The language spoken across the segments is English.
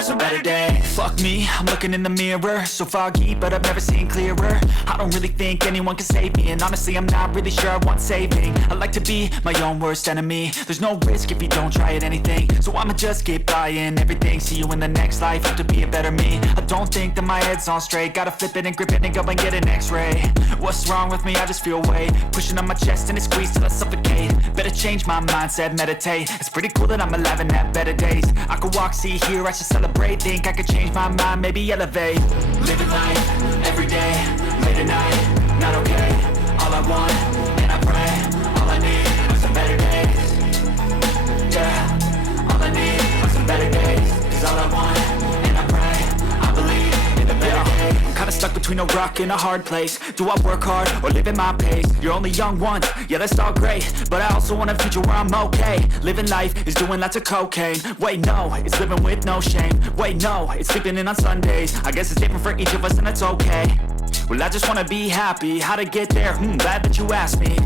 are some better days. Fuck me, I'm looking in the mirror, so foggy, but I've never seen clearer. I don't really think anyone can save me, and honestly I'm not really sure I want saving. I like to be my own worst enemy. There's no risk if you don't try at anything, so I'ma just keep buying everything. See you in the next life, have to be a better me. I don't think that my head's on straight, gotta flip it and grip it and go and get an x-ray. What's wrong with me? I just feel weight pushing on my chest and it squeezes till I suffocate. Better change my mindset, meditate. It's pretty cool that I'm alive and have better days. I could walk, see, hear, I should celebrate. Think I could change my mind, maybe elevate. Living life, everyday, late at night, not okay. All I want, and I pray, all I need are some better days. Yeah, all I need are some better days. Cause all I want, and I pray, I believe in the better days. I'm kinda stuck between a rock and a hard place. Do I work hard or live at my pace? You're only young once, yeah that's all great, but I also want a future where I'm okay. Living life is doing lots of cocaine. Wait no, it's living with no shame. Wait no, it's sleeping in on Sundays. I guess it's different for each of us and that's okay. Well I just wanna be happy, how to get there? Glad that you asked me.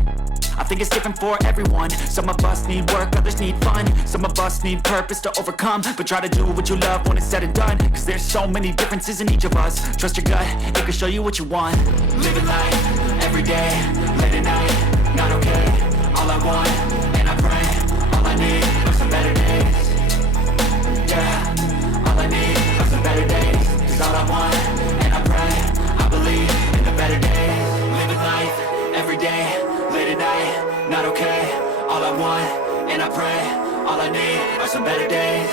I think it's different for everyone. Some of us need work, others need fun. Some of us need purpose to overcome. But try to do what you love when it's said and done. Cause there's so many differences in each of us. Trust your gut, it can show you what you want. Living life, everyday, late at night, not okay. All I want, and I pray, all I need are some better days. Yeah, all I need are some better days. Cause all I want, and I pray, I believe in the better days. Living life, everyday, late at night, not okay. All I want, and I pray, all I need are some better days.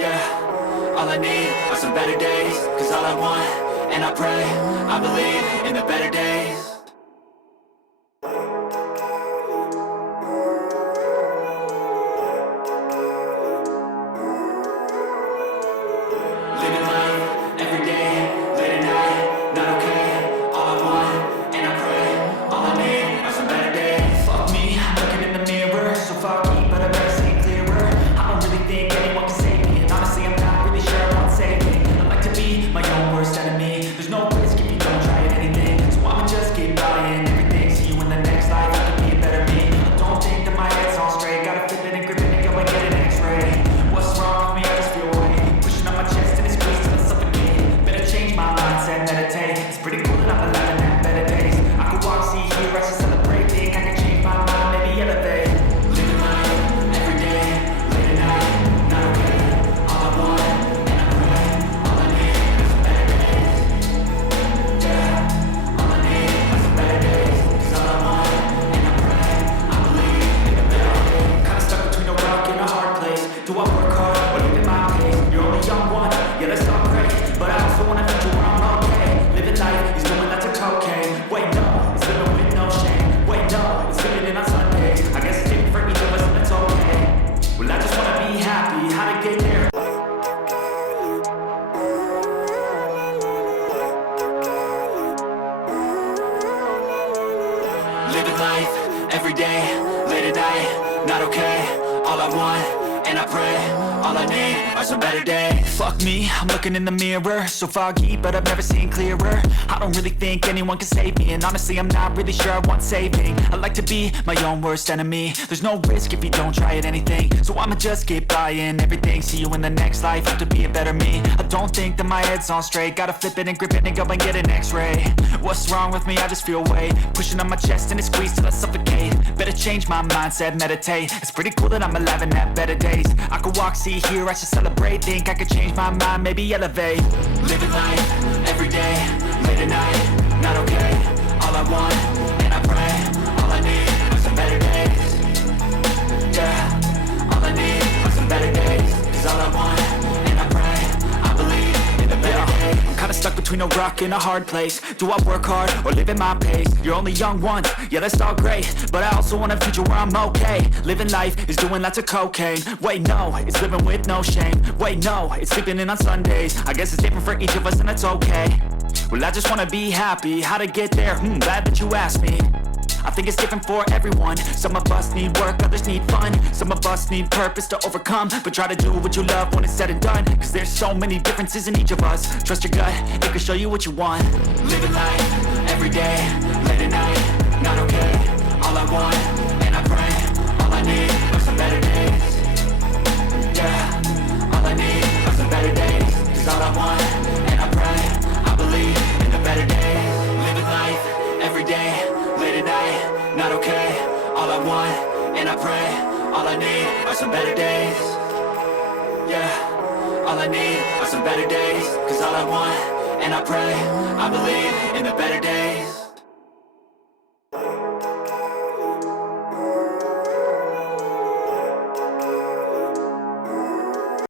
Yeah, all I need are some better days. Cause all I want, and I pray, I believe in the better days. Living life, every day, late at night, not okay. All I want, and I pray, all I need are some better days. Fuck me, I'm looking in the mirror, so foggy, but I've never seen clearer. I don't really think anyone can save me, and honestly I'm not really sure I want saving. I like to be my own worst enemy. There's no risk if you don't try at anything, so I'ma just keep buying everything. See you in the next life, have to be a better me. I don't think that my head's on straight, gotta flip it and grip it and go and get an x-ray. What's wrong with me? I just feel weight pushing on my chest and it squeezes till I suffocate. Better change my mindset, meditate. It's pretty cool that I'm alive and have better days. I could walk, see, hear, I should celebrate. Think I can change my mind, maybe elevate. Living life, everyday, late at night, not okay. All I want, and I pray, all I need are some better days. Yeah, all I need are some better days. Cause all I want, and I pray, I believe in the better days. Kinda stuck between a rock and a hard place. Do I work hard or live at my pace? You're only young once, yeah that's not great, but I also want a future where I'm okay. Living life is doing lots of cocaine. Wait no, it's living with no shame. Wait no, it's living in on Sundays. I guess it's different for each of us and it's okay. Well I just wanna be happy, how to get there? Living life, everyday, late at night, not okay. All I want, and I pray, all I need are some better days. Fuck me, I'm looking in the mirror, so foggy, but I've never seen clearer. I don't really think anyone can save me, and honestly I'm not really sure I want saving. I like to be my own worst enemy. There's no risk if you don't try at anything, so I'ma just keep buying everything. See you in the next life, have to be a better me. I don't think that my head's on straight, gotta flip it and grip it and go and get an x-ray. What's wrong with me? I just feel weight pushing on my chest and it squeezes till I suffocate. Better change my mindset, meditate. It's pretty cool that I'm alive and have better days. I could walk, see, hear, I should celebrate. Think I could change my mind, maybe elevate. Living life, everyday, late at night, not okay. All I want, and I pray, all I need are some better days. Yeah, all I need are some better days. Cause all I want, and I pray, I believe in the better days. I'm kinda stuck between a rock and a hard place. Do I work hard or live at my pace? You're only young once, yeah that's all great, but I also want a future where I'm okay. Living life is doing lots of cocaine. Wait no, it's living with no shame. Wait no, it's sleeping in on Sundays. I guess it's different for each of us and that's okay. Well I just wanna be happy, how to get there? Glad that you asked me. I think it's different for everyone. Some of us need work, others need fun. Some of us need purpose to overcome. But try to do what you love when it's said and done. Cause there's so many differences in each of us. Trust your gut, it can show you what you want. Living life, everyday, late at night, not okay. All I want, and I pray, all I need are some better days. Yeah, all I need are some day, late at night, not okay. All I want, and I pray, all I need are some better days. Yeah, all I need are some better days. Cause all I want, and I pray, I believe in the better days.